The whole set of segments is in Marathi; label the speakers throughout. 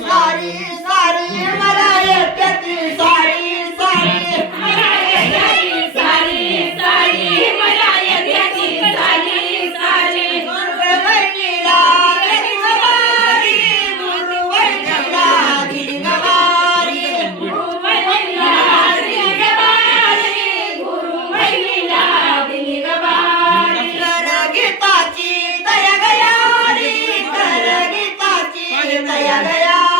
Speaker 1: सारी yeah.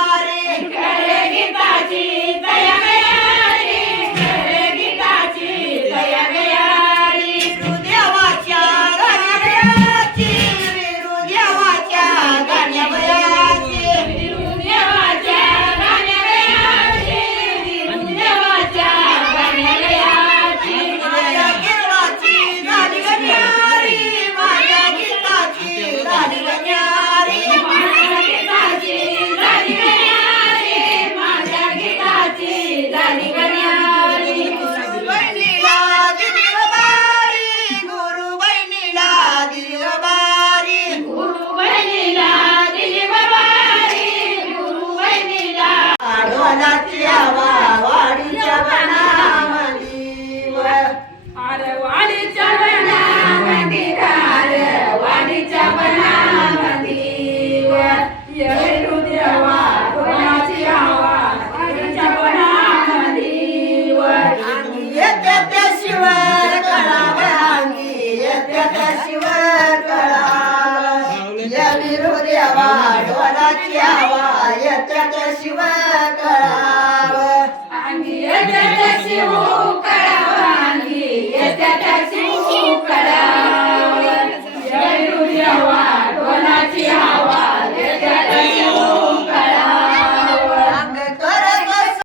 Speaker 1: ठोऱ्यावा डोलाची